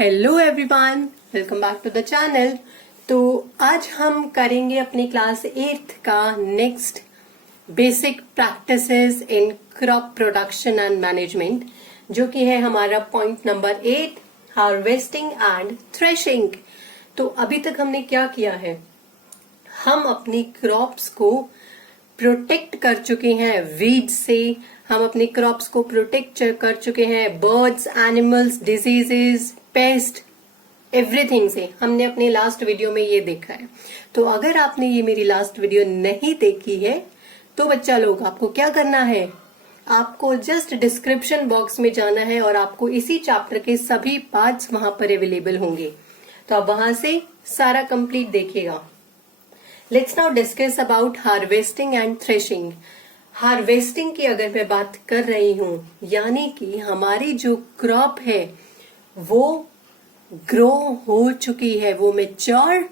Hello everyone, welcome back to the channel. तो आज हम करेंगे अपनी क्लास 8th का next basic practices in crop production and management, जो कि है हमारा point number 8, harvesting and threshing. तो अभी तक हमने क्या किया है, हम अपनी क्रॉप्स को प्रोटेक्ट कर चुके हैं वीड से, हम अपने क्रॉप्स को प्रोटेक्ट कर चुके हैं birds, animals, diseases, paste, everything से। हमने अपने लास्ट वीडियो में ये देखा है। तो अगर आपने ये मेरी लास्ट वीडियो नहीं देखी है तो बच्चा लोग, आपको क्या करना है, आपको जस्ट डिस्क्रिप्शन बॉक्स में जाना है और आपको इसी चैप्टर के सभी पार्ट्स वहां पर अवेलेबल होंगे। तो आप वहां से सारा कंप्लीट देखिएगा। Let's now discuss about harvesting and threshing. Harvesting की अगर मैं बात कर रही हूं, यानी कि हमारी जो क्रॉप है वो ग्रो हो चुकी है, वो मैच्योर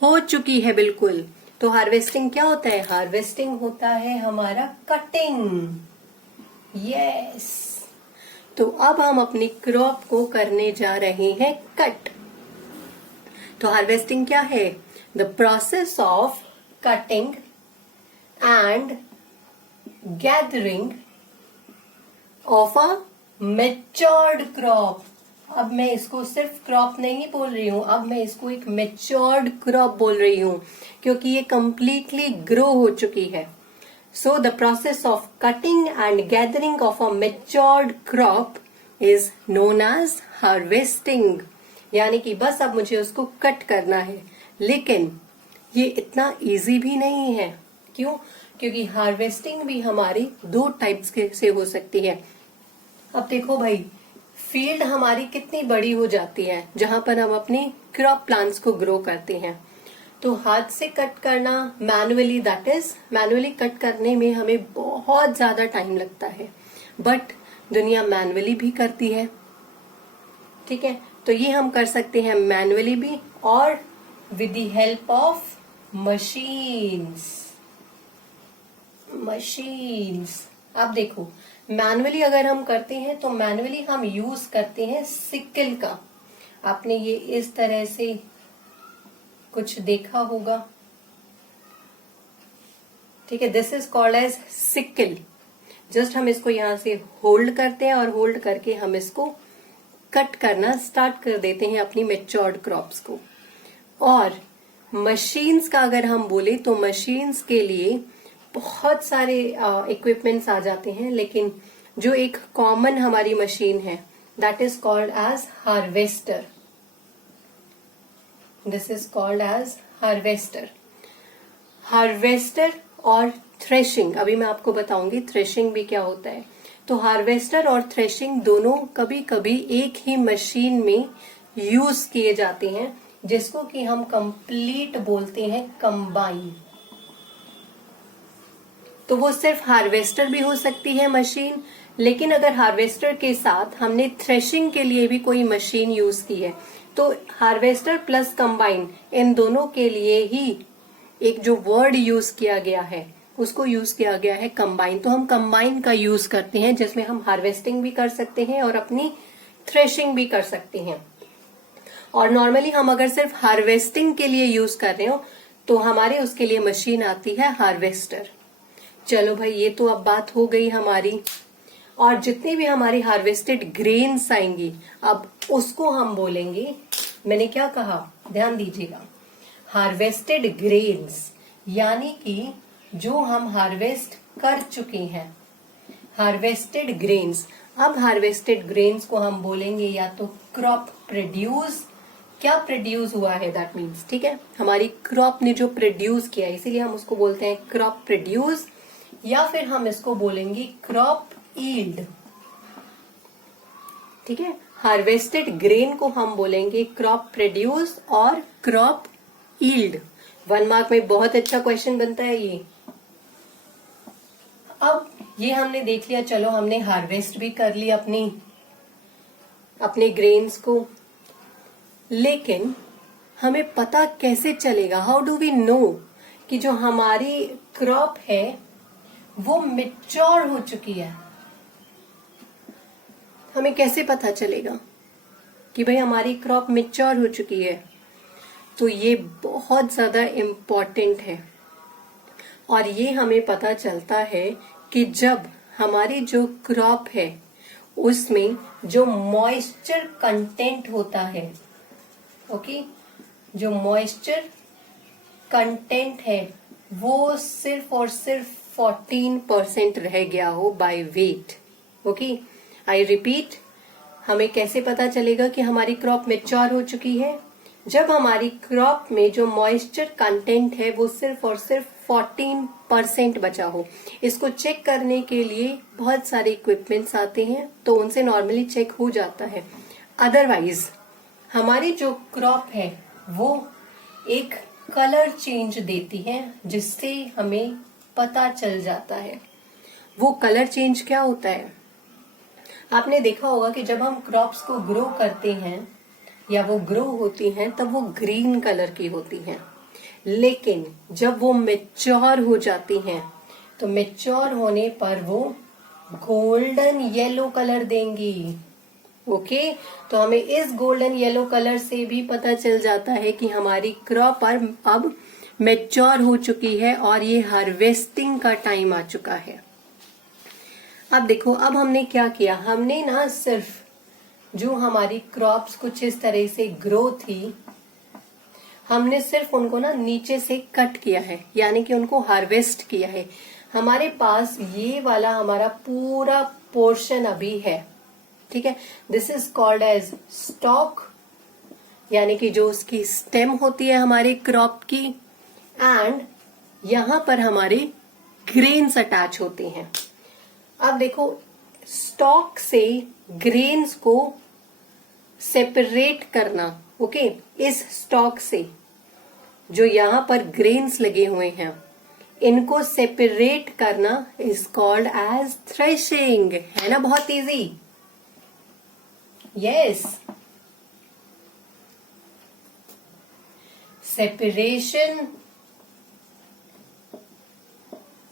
हो चुकी है बिल्कुल। तो हार्वेस्टिंग क्या होता है? हार्वेस्टिंग होता है हमारा कटिंग। यस, तो अब हम अपनी क्रॉप को करने जा रहे हैं कट। तो हार्वेस्टिंग क्या है? The process of cutting and gathering of a matured crop. अब मैं इसको सिर्फ क्रॉप नहीं बोल रही हूं, अब मैं इसको एक मैच्योर्ड क्रॉप बोल रही हूं, क्योंकि ये कंप्लीटली ग्रो हो चुकी है। So the process of cutting and gathering of a matured crop is known as harvesting. यानी कि बस अब मुझे उसको कट करना है, लेकिन ये इतना इजी भी नहीं है। क्यों? क्योंकि हार्वेस्टिंग भी हमारी दो टाइप्स से हो सकती है। अब देखो भाई, फील्ड हमारी कितनी बड़ी हो जाती है जहां पर हम अपनी क्रॉप प्लांट्स को ग्रो करते हैं। तो हाथ से कट करना, manually, that is manually cut करने में हमें बहुत ज्यादा टाइम लगता है, बट दुनिया मैनुअली भी करती है। ठीक है, तो ये हम कर सकते हैं मैनुअली भी और with the help of machines. अब देखो, मैनुअली अगर हम करते हैं तो मैनुअली हम यूज करते हैं सिकल का। आपने ये इस तरह से कुछ देखा होगा। ठीक है, this is called as sickle. Just हम इसको यहां से होल्ड करते हैं और होल्ड करके हम इसको कट करना स्टार्ट कर देते हैं अपनी मैच्योर्ड क्रॉप्स को। और मशीन्स का अगर हम बोले तो मशीन्स के लिए बहुत सारे इक्विपमेंट्स आ जाते हैं, लेकिन जो एक कॉमन हमारी मशीन है that is called as harvester. This is called as harvester. Harvester और थ्रेशिंग, अभी मैं आपको बताऊंगी थ्रेशिंग भी क्या होता है। तो हार्वेस्टर और थ्रेशिंग दोनों कभी कभी एक ही मशीन में यूज किए जाते हैं, जिसको कि हम कंप्लीट बोलते हैं कंबाइन। तो वो सिर्फ हार्वेस्टर भी हो सकती है मशीन, लेकिन अगर हार्वेस्टर के साथ हमने थ्रेशिंग के लिए भी कोई मशीन यूज की है तो हार्वेस्टर प्लस कंबाइन, इन दोनों के लिए ही एक जो वर्ड यूज किया गया है उसको यूज किया गया है कंबाइन। तो हम कंबाइन का यूज करते हैं, जिसमें हम हार्वेस्टिंग भी कर सकते हैं और अपनी थ्रेशिंग भी कर सकते हैं। और नॉर्मली हम अगर सिर्फ हार्वेस्टिंग के लिए यूज कर रहे हो तो हमारे उसके लिए मशीन आती है हार्वेस्टर। चलो भाई, ये तो अब बात हो गई हमारी। और जितनी भी हमारी हार्वेस्टेड ग्रेन्स आएंगी, अब उसको हम बोलेंगे, मैंने क्या कहा, ध्यान दीजिएगा, हार्वेस्टेड ग्रेन्स, यानी कि जो हम हार्वेस्ट कर चुके हैं, हार्वेस्टेड ग्रेन्स। अब हार्वेस्टेड ग्रेन्स को हम बोलेंगे या तो क्रॉप प्रोड्यूस। क्या प्रोड्यूस हुआ है दैट मीन्स, ठीक है, हमारी क्रॉप ने जो प्रोड्यूस किया, इसीलिए हम उसको बोलते हैं क्रॉप प्रोड्यूस, या फिर हम इसको बोलेंगे क्रॉप ईल्ड। ठीक है, हार्वेस्टेड ग्रेन को हम बोलेंगे क्रॉप प्रोड्यूस और क्रॉप ईल्ड। 1 मार्क में बहुत अच्छा क्वेश्चन बनता है ये। अब ये हमने देख लिया, चलो हमने हार्वेस्ट भी कर लिया अपने ग्रेन्स को, लेकिन हमें पता कैसे चलेगा, हाउ डू वी नो कि जो हमारी क्रॉप है वो मैच्योर हो चुकी है? हमें कैसे पता चलेगा? कि भाई हमारी क्रॉप मैच्योर हो चुकी है। तो ये बहुत ज्यादा इम्पोर्टेंट है और ये हमें पता चलता है कि जब हमारी जो क्रॉप है उसमें जो मॉइस्चर कंटेंट होता है, ओके, जो मॉइस्चर कंटेंट है वो सिर्फ और सिर्फ 14% रह गया हो by weight. Okay, I repeat, हमें कैसे पता चलेगा कि हमारी क्रॉप मैच्योर हो चुकी है? जब हमारी क्रॉप में जो मॉइस्चर कंटेंट है वो सिर्फ और सिर्फ 14% बचा हो। इसको चेक करने के लिए बहुत सारे इक्विपमेंट्स आते हैं, तो उनसे नॉर्मली चेक हो जाता है। अदरवाइज हमारी जो क्रॉप है वो एक कलर चेंज देती है, जिससे हमें पता चल जाता है। वो कलर चेंज क्या होता है? आपने देखा होगा कि जब हम क्रॉप्स को ग्रो करते हैं या वो ग्रो होती हैं तब वो ग्रीन कलर की होती हैं, लेकिन जब वो मैच्योर हो जाती हैं तो मैच्योर होने पर वो गोल्डन येलो कलर देंगी। ओके, तो हमें इस गोल्डन येलो कलर से भी पता चल जाता है कि हमारी क्रॉप अब मैच्योर हो चुकी है और ये हार्वेस्टिंग का टाइम आ चुका है। अब देखो, अब हमने क्या किया, हमने ना सिर्फ जो हमारी क्रॉप्स कुछ इस तरह से ग्रो थी, हमने सिर्फ उनको ना नीचे से कट किया है, यानी कि उनको हार्वेस्ट किया है। हमारे पास ये वाला हमारा पूरा पोर्शन अभी है, ठीक है। This is called as stalk, यानी कि जो उसकी स्टेम होती है हमारे क्रॉप की, एंड यहां पर हमारे ग्रेन्स अटैच होते हैं। अब देखो, स्टॉक से ग्रेन्स को सेपरेट करना, ओके, इस स्टॉक से जो यहां पर ग्रेन्स लगे हुए हैं इनको सेपरेट करना इज कॉल्ड एज थ्रेशिंग। है ना, बहुत easy. Yes, separation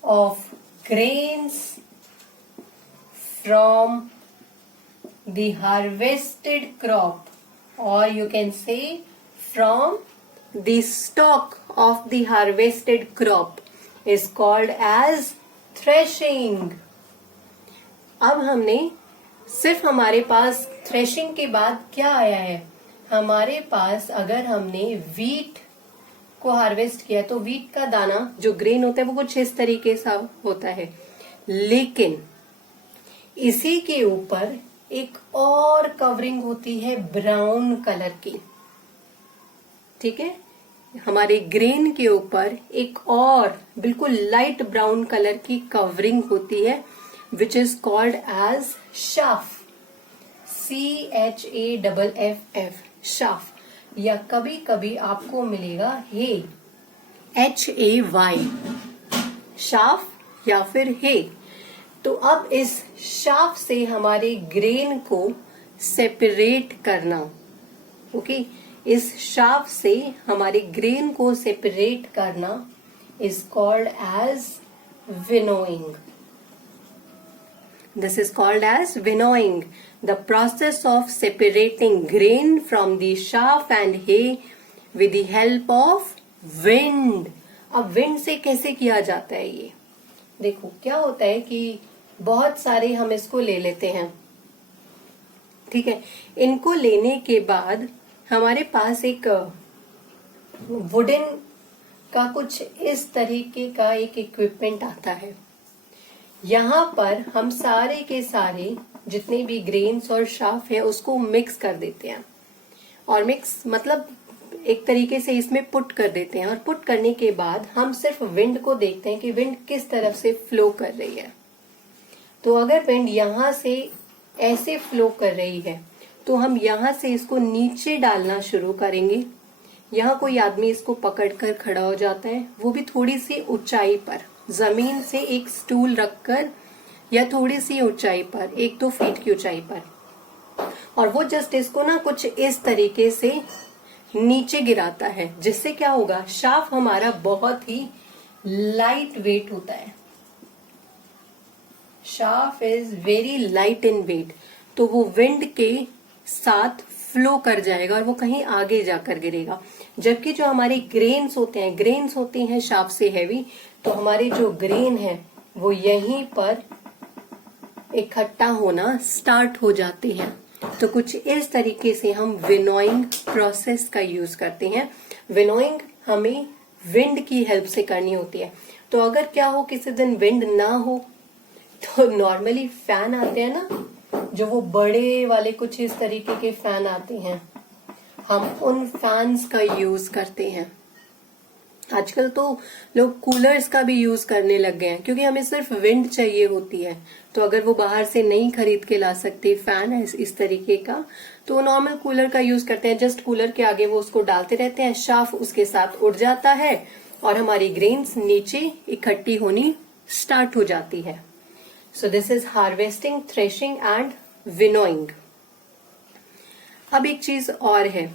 of grains from the harvested crop, or you can say from the stalk of the harvested crop is called as threshing. अब हमने सिर्फ हमारे पास थ्रेशिंग के बाद क्या आया है, हमारे पास अगर हमने वीट को हार्वेस्ट किया तो वीट का दाना जो ग्रेन होता है वो कुछ इस तरीके सा होता है, लेकिन इसी के ऊपर एक और कवरिंग होती है ब्राउन कलर की, ठीक है। हमारे ग्रेन के ऊपर एक और बिल्कुल लाइट ब्राउन कलर की कवरिंग होती है which is called as chaff, CHAFF, chaff, या कभी कभी आपको मिलेगा हे, HAY, शाफ या फिर हे। तो अब इस शाफ से हमारे ग्रेन को सेपरेट करना, ओके, इस शाफ से हमारे ग्रेन को सेपरेट करना is called as winnowing. This is called as winnowing, the process of separating grain from the chaff and hay with the help of wind. अब wind से कैसे किया जाता है ये देखो, क्या होता है कि बहुत सारे हम इसको ले लेते हैं, ठीक है। इनको लेने के बाद हमारे पास एक वुडन का कुछ इस तरीके का एक इक्विपमेंट आता है। यहाँ पर हम सारे के सारे जितने भी ग्रेन्स और शाफ है उसको मिक्स कर देते हैं, और मिक्स मतलब एक तरीके से इसमें पुट कर देते हैं, और पुट करने के बाद हम सिर्फ विंड को देखते हैं कि विंड किस तरफ से फ्लो कर रही है। तो अगर विंड यहाँ से ऐसे फ्लो कर रही है तो हम यहाँ से इसको नीचे डालना शुरू करेंगे। यहाँ कोई आदमी इसको पकड़कर खड़ा हो जाता है, वो भी थोड़ी सी ऊंचाई पर, जमीन से एक स्टूल रखकर या थोड़ी सी ऊंचाई पर, 1-2 फीट की ऊंचाई पर, और वो जस्ट इसको ना कुछ इस तरीके से नीचे गिराता है, जिससे क्या होगा, शाफ हमारा बहुत ही लाइट वेट होता है। Chaff is very light in weight, तो वो विंड के साथ फ्लो कर जाएगा और वो कहीं आगे जाकर गिरेगा। जबकि जो हमारे ग्रेन्स होते हैं शार्प से हैवी, तो हमारे जो ग्रेन है वो यहीं पर इकट्ठा होना स्टार्ट हो जाते हैं। तो कुछ इस तरीके से हम विनोइंग प्रोसेस का यूज करते हैं। विनोइंग हमें विंड की हेल्प से करनी होती है। तो अगर क्या हो किसी दिन विंड ना हो, तो नॉर्मली फैन आते हैं ना, जो वो बड़े वाले कुछ इस तरीके के फैन आते हैं, हम उन फैंस का यूज करते हैं। आजकल तो लोग कूलर्स का भी यूज करने लग गए हैं, क्योंकि हमें सिर्फ विंड चाहिए होती है। तो अगर वो बाहर से नहीं खरीद के ला सकते फैन है इस तरीके का, तो नॉर्मल कूलर का यूज करते हैं। जस्ट कूलर के आगे वो उसको डालते रहते हैं, शाफ्ट उसके साथ उड़ जाता है और हमारी ग्रेन्स नीचे इकट्ठी होनी स्टार्ट हो जाती है। So this is harvesting, threshing and winnowing. अब एक चीज और है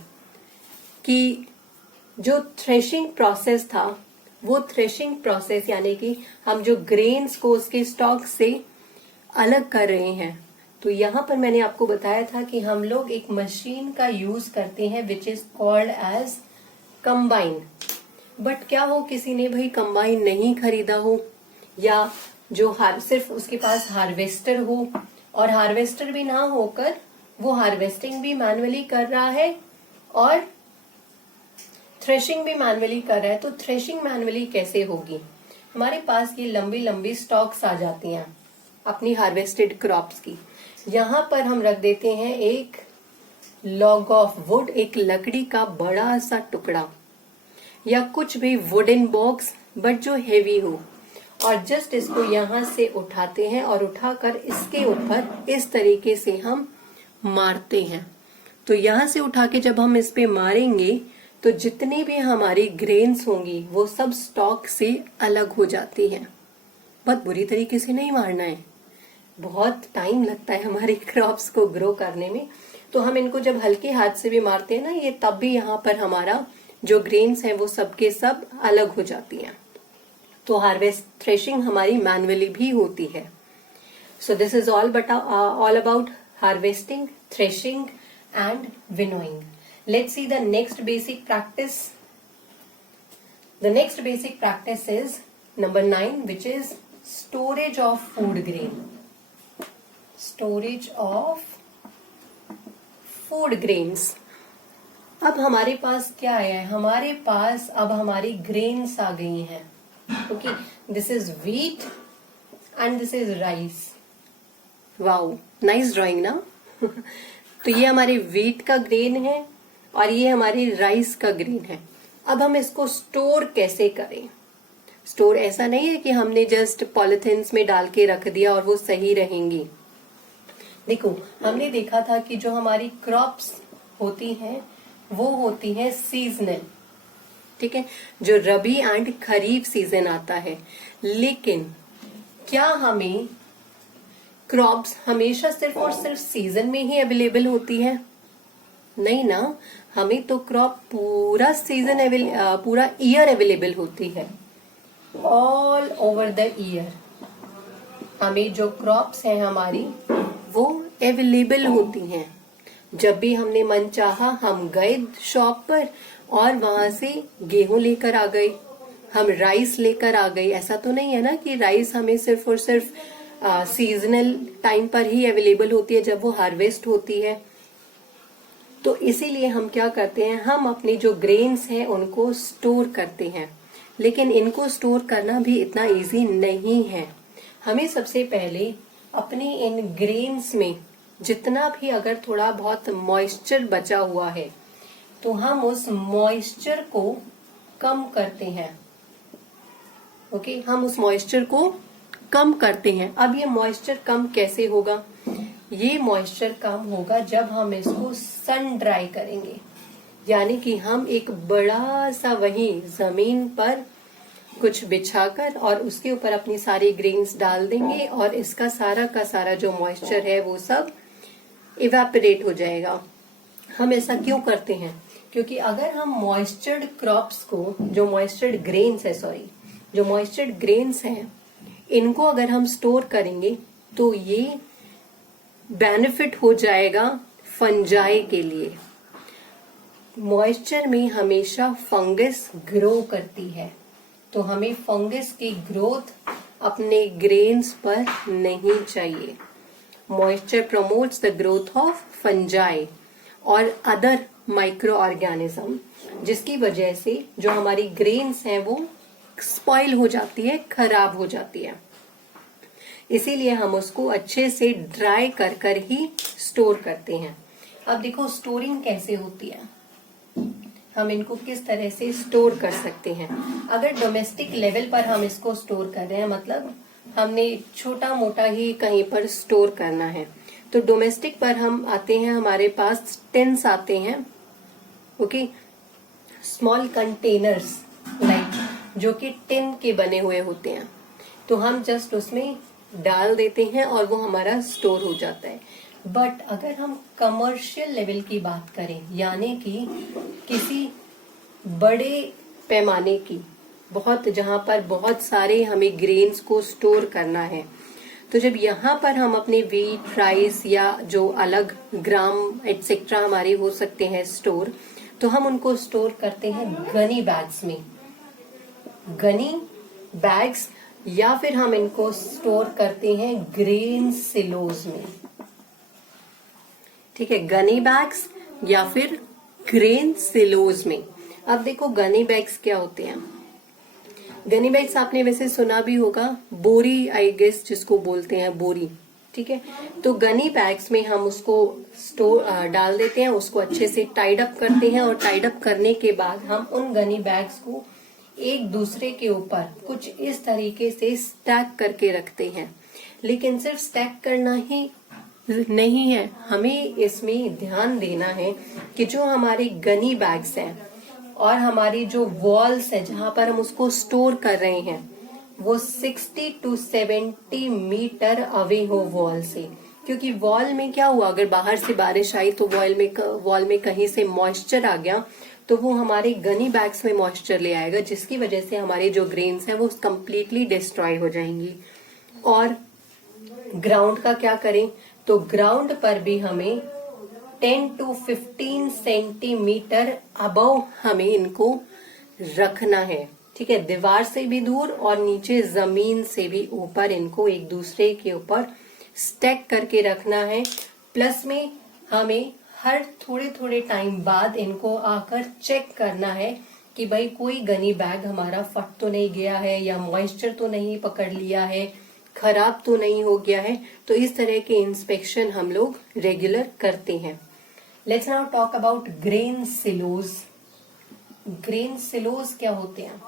कि जो थ्रेशिंग प्रोसेस था, वो थ्रेशिंग प्रोसेस यानी कि हम जो ग्रेन्स को उसके स्टॉक से अलग कर रहे हैं, तो यहां पर मैंने आपको बताया था कि हम लोग एक मशीन का यूज करते हैं which is called as combine. But क्या हो किसी ने भाई कंबाइन नहीं खरीदा हो, या जो सिर्फ उसके पास हार्वेस्टर हो, और हार्वेस्टर भी ना होकर वो हार्वेस्टिंग भी मैनुअली कर रहा है और थ्रेशिंग भी मैनुअली कर रहा है। तो थ्रेशिंग मैनुअली कैसे होगी? हमारे पास ये लंबी लंबी स्टॉक्स आ जाती हैं अपनी हार्वेस्टेड क्रॉप्स की। यहाँ पर हम रख देते हैं एक लॉग ऑफ वुड, एक लकड़ी का बड़ा सा टुकड़ा, या कुछ भी वुडन बॉक्स बट जो हेवी हो, और जस्ट इसको यहाँ से उठाते हैं और उठाकर इसके ऊपर इस तरीके से हम मारते हैं। तो यहाँ से उठा के जब हम इस पे मारेंगे तो जितने भी हमारी ग्रेन्स होंगी वो सब स्टॉक से अलग हो जाती हैं। बहुत बुरी तरीके से नहीं मारना है, बहुत टाइम लगता है हमारी क्रॉप्स को ग्रो करने में। तो हम इनको जब हल्के हाथ से भी मारते हैं ना, ये तब भी यहाँ पर हमारा जो ग्रेन्स है वो सबके सब अलग हो जाती हैं। तो हार्वेस्ट थ्रेशिंग हमारी मैनुअली भी होती है। So this is all about harvesting, threshing and winnowing. Let's see the next basic practice. The next basic practice is number 9, which is storage of food grain. Storage of food grains. अब हमारे पास क्या है? हमारे पास अब हमारी grains आ गई हैं. Okay, this is wheat and this is rice. Wow, nice drawing ना? तो ये हमारे wheat का ग्रेन है और ये हमारी राइस का ग्रेन है. अब हम इसको स्टोर कैसे करें? स्टोर ऐसा नहीं है कि हमने जस्ट पॉलिथिन्स में डाल के रख दिया और वो सही रहेंगी. देखो, हमने देखा था कि जो हमारी क्रॉप्स होती हैं वो होती हैं सीजनल, ठीक है, जो रबी एंड खरीफ सीजन आता है. लेकिन क्या हमें क्रॉप्स हमेशा सिर्फ और सिर्फ सीजन में ही अवेलेबल होती है? नहीं ना, हमें तो क्रॉप पूरा सीजन पूरा ईयर अवेलेबल होती है. ऑल ओवर द ईयर हमें जो क्रॉप्स हैं हमारी वो अवेलेबल होती हैं. जब भी हमने मन चाहा हम गए शॉप पर और वहां से गेहूं लेकर आ गए, हम राइस लेकर आ गए. ऐसा तो नहीं है ना कि राइस हमें सिर्फ और सिर्फ सीजनल टाइम पर ही अवेलेबल होती है जब वो हार्वेस्ट होती है. तो इसीलिए हम क्या करते हैं, हम अपनी जो ग्रेन्स हैं उनको स्टोर करते हैं. लेकिन इनको स्टोर करना भी इतना इजी नहीं है. हमें सबसे पहले अपनी इन ग्रेन्स में जितना भी अगर थोड़ा बहुत मॉइस्चर बचा हुआ है तो हम उस मॉइस्चर को कम करते हैं. ओके, हम उस मॉइस्चर को कम करते हैं. अब ये मॉइस्चर कम कैसे होगा? ये मॉइस्चर कम होगा जब हम इसको सन ड्राई करेंगे. यानी कि हम एक बड़ा सा वही जमीन पर कुछ बिछाकर और उसके ऊपर अपनी सारी ग्रेन्स डाल देंगे और इसका सारा का सारा जो मॉइस्चर है वो सब इवेपोरेट हो जाएगा. हम ऐसा क्यों करते हैं? क्योंकि अगर हम मॉइस्चर्ड क्रॉप्स को, जो मॉइस्चर्ड ग्रेन्स हैं, इनको अगर हम स्टोर करेंगे तो ये बेनिफिट हो जाएगा फंजाई के लिए. मॉइस्चर में हमेशा फंगस ग्रो करती है, तो हमें फंगस की ग्रोथ अपने ग्रेन्स पर नहीं चाहिए। Moisture promotes the growth of fungi और अदर माइक्रो ऑर्गेनिज्म, जिसकी वजह से जो हमारी ग्रेन्स हैं वो स्पॉइल हो जाती है, खराब हो जाती है। इसीलिए हम उसको अच्छे से ड्राई कर कर ही स्टोर करते हैं। अब देखो स्टोरिंग कैसे होती है, हम इनको किस तरह से स्टोर कर सकते हैं। अगर डोमेस्टिक लेवल पर हम इसको स्टोर कर रहे हैं, मतलब हमने छोटा मोटा ही कहीं पर स्टोर करना है, तो डोमेस्टिक पर हम आते हैं, हमारे पास टिन्स आते हैं, ओके, स्मॉल कंटेनर्स लाइक जो कि टिन के बने हुए होते हैं, तो हम जस्ट उसमें डाल देते हैं और वो हमारा स्टोर हो जाता है। बट अगर हम कमर्शियल लेवल की बात करें, यानी कि किसी बड़े पैमाने की, बहुत जहां पर बहुत सारे हमें ग्रेन्स को स्टोर करना है, तो जब यहाँ पर हम अपने व्हीट, राइस या जो अलग ग्राम एटसेट्रा हमारे हो सकते हैं स्टोर, तो हम उनको स्टोर करते हैं गनी बैग्स में, गनी बैग्स, या फिर हम इनको स्टोर करते हैं ग्रेन सिलोज में। ठीक है, गनी बैग्स या फिर ग्रेन सिलोज में। अब देखो गनी बैग्स क्या होते हैं। गनी बैग्स आपने वैसे सुना भी होगा, बोरी आई गेस जिसको बोलते हैं, बोरी। ठीक है, तो गनी बैग्स में हम उसको स्टोर डाल देते हैं, उसको अच्छे से टाइड अप करते हैं, और टाइड अप करने के बाद हम उन गनी बैग्स को एक दूसरे के ऊपर कुछ इस तरीके से स्टैक करके रखते हैं। लेकिन सिर्फ स्टैक करना ही नहीं है, हमें इसमें ध्यान देना है कि जो हमारे गनी बैग्स हैं और हमारी जो वॉल्स है जहां पर हम उसको स्टोर कर रहे हैं, वो 60 to 70 मीटर अवे हो वॉल से। क्योंकि वॉल में क्या हुआ, अगर बाहर से बारिश आई तो वॉल में कहीं से मॉइस्चर आ गया, तो वो हमारे गनी बैग्स में मॉइस्चर ले आएगा, जिसकी वजह से हमारे जो ग्रेन्स हैं वो कंप्लीटली डिस्ट्रॉय हो जाएंगी। और ग्राउंड का क्या करें, तो ग्राउंड पर भी हमें 10 to 15 सेंटीमीटर अबव हमें इनको रखना है। ठीक है, दीवार से भी दूर और नीचे जमीन से भी ऊपर इनको एक दूसरे के ऊपर स्टैक करके रखना है। प्लस में हमें हर थोड़े थोड़े टाइम बाद इनको आकर चेक करना है कि भाई कोई गनी बैग हमारा फट तो नहीं गया है, या मॉइस्चर तो नहीं पकड़ लिया है, खराब तो नहीं हो गया है। तो इस तरह के इंस्पेक्शन हम लोग रेगुलर करते हैं। Let's now talk about grain silos. Grain silos क्या होते हैं?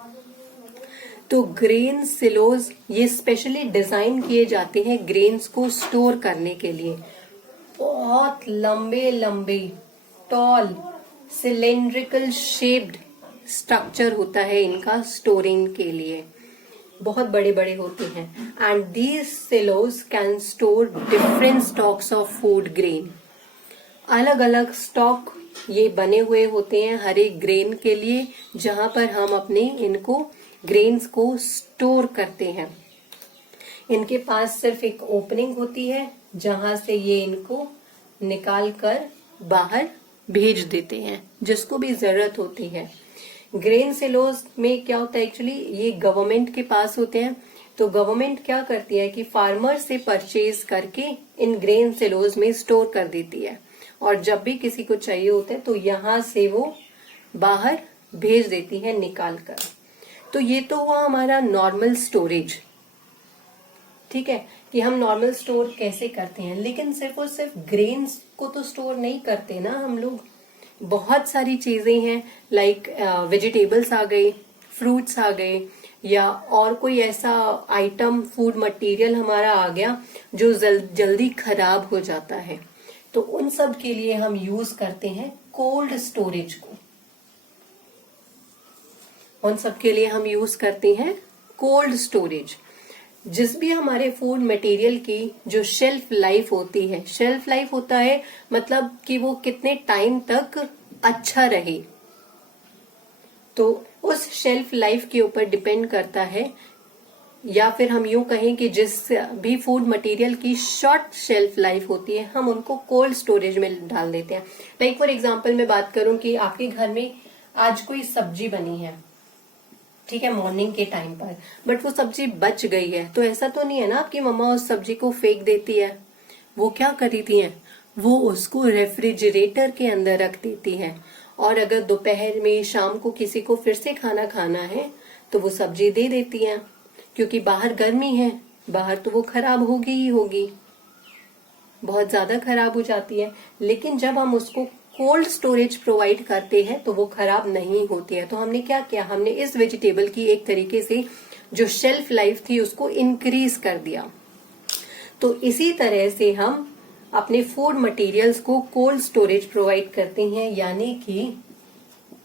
तो ग्रेन सिलोज ये स्पेशली डिजाइन किए जाते हैं ग्रेन्स को स्टोर करने के लिए। बहुत लंबे लंबे टॉल सिलेंड्रिकल शेप्ड स्ट्रक्चर होता है इनका स्टोरिंग के लिए, बहुत बड़े बड़े होते हैं। And these silos can store different stocks of food grain. अलग अलग स्टॉक ये बने हुए होते हैं हर एक ग्रेन के लिए, जहां पर हम अपने इनको ग्रेन्स को स्टोर करते हैं। इनके पास सिर्फ एक ओपनिंग होती है जहां से ये इनको निकाल कर बाहर भेज देते हैं जिसको भी जरूरत होती है। ग्रेन सिलोज में क्या होता है, एक्चुअली ये गवर्नमेंट के पास होते हैं। तो गवर्नमेंट क्या करती है कि फार्मर से परचेज करके इन ग्रेन सिलोज में स्टोर कर देती है, और जब भी किसी को चाहिए होता है तो यहां से वो बाहर भेज देती है निकाल कर। तो ये तो हुआ हमारा नॉर्मल स्टोरेज। ठीक है, कि हम नॉर्मल स्टोर कैसे करते हैं। लेकिन सिर्फ और सिर्फ ग्रेन्स को तो स्टोर नहीं करते ना हम लोग, बहुत सारी चीजें हैं, लाइक वेजिटेबल्स आ गए, फ्रूट्स आ गए, या और कोई ऐसा आइटम फूड मटेरियल हमारा आ गया जो जल्दी खराब हो जाता है। तो उन सब के लिए हम यूज करते हैं कोल्ड स्टोरेज को। उन सब के लिए हम यूज करते हैं कोल्ड स्टोरेज। जिस भी हमारे फूड मटेरियल की जो शेल्फ लाइफ होती है, शेल्फ लाइफ होता है मतलब कि वो कितने टाइम तक अच्छा रहे, तो उस शेल्फ लाइफ के ऊपर डिपेंड करता है या फिर हम यूं कहें कि जिस भी फूड मटेरियल की शॉर्ट शेल्फ लाइफ होती है हम उनको कोल्ड स्टोरेज में डाल देते हैं। लाइक फॉर एग्जांपल मैं बात करूं कि आपके घर में आज कोई सब्जी बनी है, ठीक है, मॉर्निंग के टाइम पर, बट वो सब्जी बच गई है, तो ऐसा तो नहीं है ना आपकी मम्मा उस सब्जी को फेंक देती है। वो क्या करती है, वो उसको रेफ्रिजरेटर के अंदर रख देती है, और अगर दोपहर में शाम को किसी को फिर से खाना खाना है तो वो सब्जी दे देती है, क्योंकि बाहर गर्मी है, बाहर तो वो खराब होगी ही होगी, बहुत ज्यादा खराब हो जाती है। लेकिन जब हम उसको कोल्ड स्टोरेज प्रोवाइड करते हैं तो वो खराब नहीं होती है। तो हमने क्या किया, हमने इस वेजिटेबल की एक तरीके से जो शेल्फ लाइफ थी उसको इंक्रीज कर दिया। तो इसी तरह से हम अपने फूड मटेरियल्स को कोल्ड स्टोरेज प्रोवाइड करते हैं, यानी कि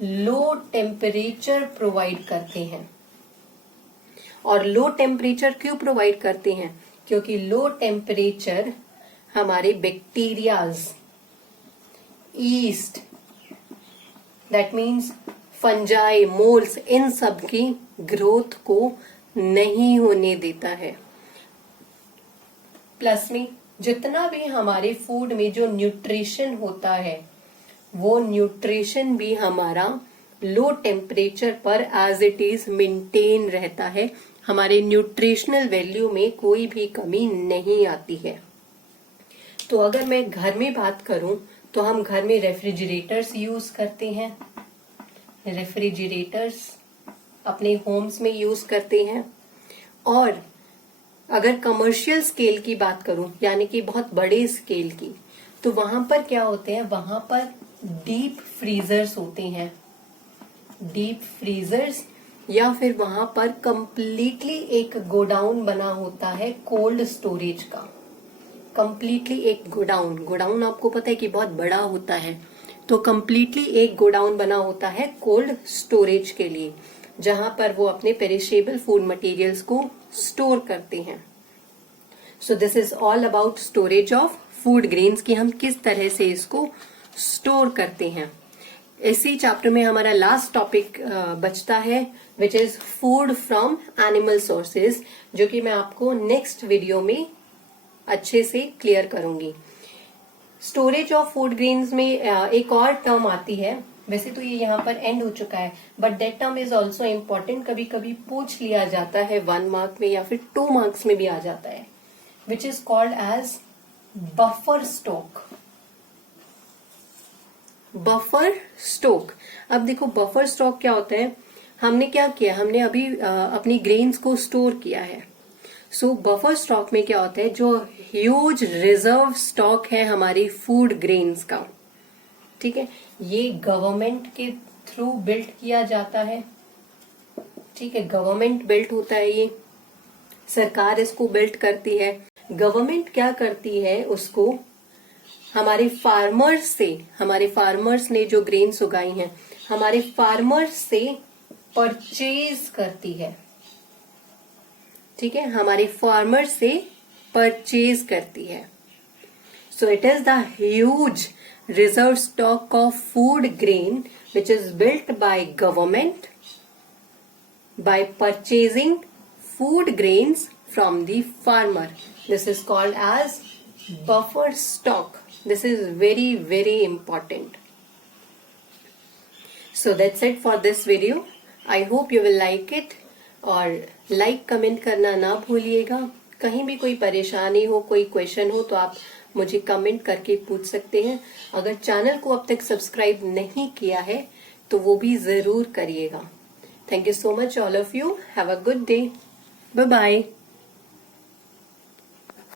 लो टेम्परेचर प्रोवाइड करते हैं। और लो टेम्परेचर क्यों प्रोवाइड करते हैं, क्योंकि लो टेम्परेचर हमारे bacterias, yeast, that means fungi, moulds, इन सब की ग्रोथ को नहीं होने देता है। प्लस में जितना भी हमारे फूड में जो न्यूट्रिशन होता है वो न्यूट्रिशन भी हमारा लो टेम्परेचर पर एज इट इज मेंटेन रहता है। हमारे न्यूट्रिशनल वैल्यू में कोई भी कमी नहीं आती है। तो अगर मैं घर में बात करूं तो हम घर में रेफ्रिजरेटर्स यूज करते हैं, रेफ्रिजरेटर्स अपने होम्स में यूज करते हैं। और अगर कमर्शियल स्केल की बात करूं, यानी कि बहुत बड़े स्केल की, तो वहां पर क्या होते हैं, वहां पर डीप फ्रीजर्स होते हैं, डीप फ्रीजर्स, या फिर वहां पर कंप्लीटली एक गोडाउन बना होता है कोल्ड स्टोरेज का। कंप्लीटली एक गोडाउन आपको पता है कि बहुत बड़ा होता है, तो कंप्लीटली एक गोडाउन बना होता है कोल्ड स्टोरेज के लिए, जहां पर वो अपने पेरिशेबल फूड मटेरियल्स को स्टोर करते हैं। So this is all about storage of food grains, कि हम किस तरह से इसको स्टोर करते हैं। इसी चैप्टर में हमारा लास्ट टॉपिक बचता है, which is food from animal sources, जो कि मैं आपको नेक्स्ट वीडियो में अच्छे से क्लियर करूंगी। स्टोरेज ऑफ फूड ग्रेन्स में एक और टर्म आती है, वैसे तो ये यहाँ पर एंड हो चुका है, but that term is also important, कभी कभी पूछ लिया जाता है 1 मार्क में या फिर 2 मार्क्स में भी आ जाता है, which is called as buffer stock. Buffer stock, अब देखो बफर स्टॉक क्या होता है, हमने क्या किया, हमने अभी अपनी ग्रेन्स को स्टोर किया है। सो बफर स्टॉक में क्या होता है, जो ह्यूज रिजर्व स्टॉक है हमारी फूड ग्रेन्स का, ठीक है, ये गवर्नमेंट के थ्रू बिल्ड किया जाता है, ठीक है, गवर्नमेंट बिल्ड होता है, ये सरकार इसको बिल्ड करती है। गवर्नमेंट क्या करती है, उसको हमारे फार्मर्स ने जो ग्रेन्स उगाई हैं, हमारे फार्मर्स से परचेज करती है, ठीक है, हमारे फार्मर से परचेज करती है। So it is the huge reserve stock of food grain which is built by government by purchasing food grains from the farmer. This is called as buffer stock. This is very very important. So that's it for this video. I hope you will like it, और like comment करना ना भूलिएगा। कहीं भी कोई परेशानी हो, कोई क्वेश्चन हो, तो आप मुझे कमेंट करके पूछ सकते हैं। अगर चैनल को अब तक सब्सक्राइब नहीं किया है तो वो भी जरूर करिएगा। Thank you so much all of you. Have a good day. Bye bye.